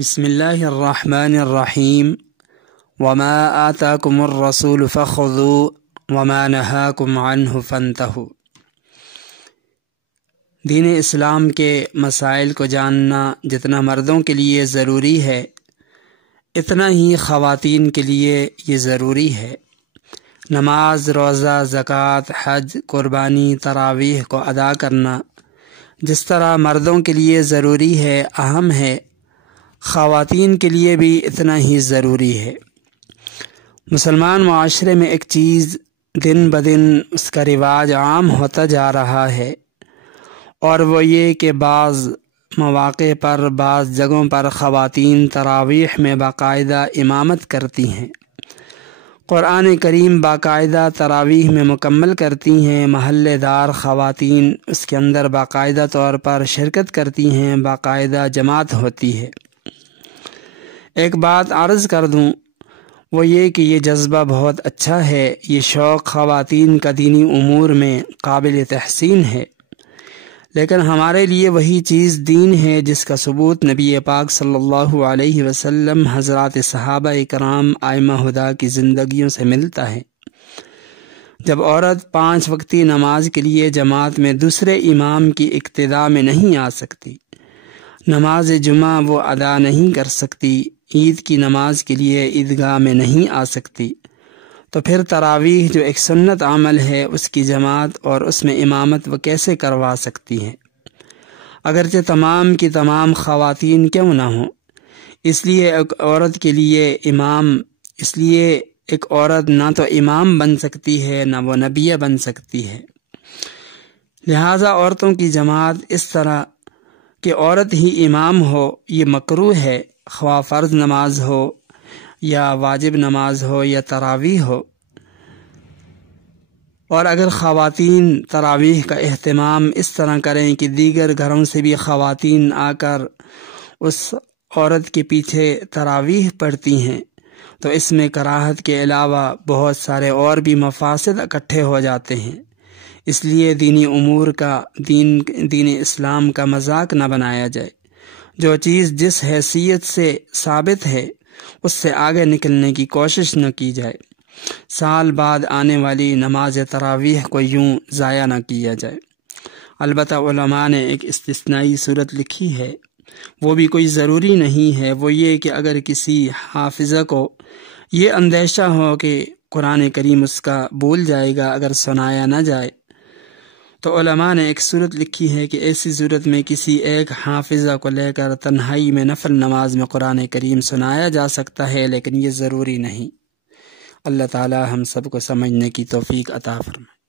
بسم اللہ الرحمن الرحیم وما آتاکم الرسول فخذوا وما نہاکم عنہ فانتہوا۔ دین اسلام کے مسائل کو جاننا جتنا مردوں کے لیے ضروری ہے اتنا ہی خواتین کے لیے یہ ضروری ہے۔ نماز، روزہ، زکوٰۃ، حج، قربانی، تراویح کو ادا کرنا جس طرح مردوں کے لیے ضروری ہے، اہم ہے، خواتین کے لیے بھی اتنا ہی ضروری ہے۔ مسلمان معاشرے میں ایک چیز دن بدن اس کا رواج عام ہوتا جا رہا ہے، اور وہ یہ کہ بعض مواقع پر، بعض جگہوں پر خواتین تراویح میں باقاعدہ امامت کرتی ہیں، قرآن کریم باقاعدہ تراویح میں مکمل کرتی ہیں، محلے دار خواتین اس کے اندر باقاعدہ طور پر شرکت کرتی ہیں، باقاعدہ جماعت ہوتی ہے۔ ایک بات عرض کر دوں، وہ یہ کہ یہ جذبہ بہت اچھا ہے، یہ شوق خواتین کا دینی امور میں قابل تحسین ہے، لیکن ہمارے لیے وہی چیز دین ہے جس کا ثبوت نبی پاک صلی اللہ علیہ وسلم، حضرات صحابہ کرام، ائمہ ہدیٰ کی زندگیوں سے ملتا ہے۔ جب عورت 5 وقتی نماز کے لیے جماعت میں دوسرے امام کی اقتداء میں نہیں آ سکتی، نماز جمعہ وہ ادا نہیں کر سکتی، عید کی نماز کے لیے عیدگاہ میں نہیں آ سکتی، تو پھر تراویح جو ایک سنت عمل ہے اس کی جماعت اور اس میں امامت وہ کیسے کروا سکتی ہیں؟ اگرچہ تمام کی تمام خواتین کیوں نہ ہوں، اس لیے ایک عورت کے لیے ایک عورت نہ تو امام بن سکتی ہے، نہ وہ نبیہ بن سکتی ہے۔ لہٰذا عورتوں کی جماعت اس طرح کہ عورت ہی امام ہو، یہ مکروہ ہے، خواہ فرض نماز ہو یا واجب نماز ہو یا تراویح ہو۔ اور اگر خواتین تراویح کا اہتمام اس طرح کریں کہ دیگر گھروں سے بھی خواتین آ کر اس عورت کے پیچھے تراویح پڑھتی ہیں، تو اس میں کراہت کے علاوہ بہت سارے اور بھی مفاسد اکٹھے ہو جاتے ہیں۔ اس لیے دینی امور کا، دین اسلام کا مذاق نہ بنایا جائے۔ جو چیز جس حیثیت سے ثابت ہے اس سے آگے نکلنے کی کوشش نہ کی جائے۔ سال بعد آنے والی نماز تراویح کو یوں ضائع نہ کیا جائے۔ البتہ علماء نے ایک استثنائی صورت لکھی ہے، وہ بھی کوئی ضروری نہیں ہے، وہ یہ کہ اگر کسی حافظہ کو یہ اندیشہ ہو کہ قرآن کریم اس کا بھول جائے گا اگر سنایا نہ جائے، تو علماء نے ایک صورت لکھی ہے کہ ایسی صورت میں کسی ایک حافظہ کو لے کر تنہائی میں نفل نماز میں قرآن کریم سنایا جا سکتا ہے، لیکن یہ ضروری نہیں۔ اللہ تعالی ہم سب کو سمجھنے کی توفیق عطا فرمائے۔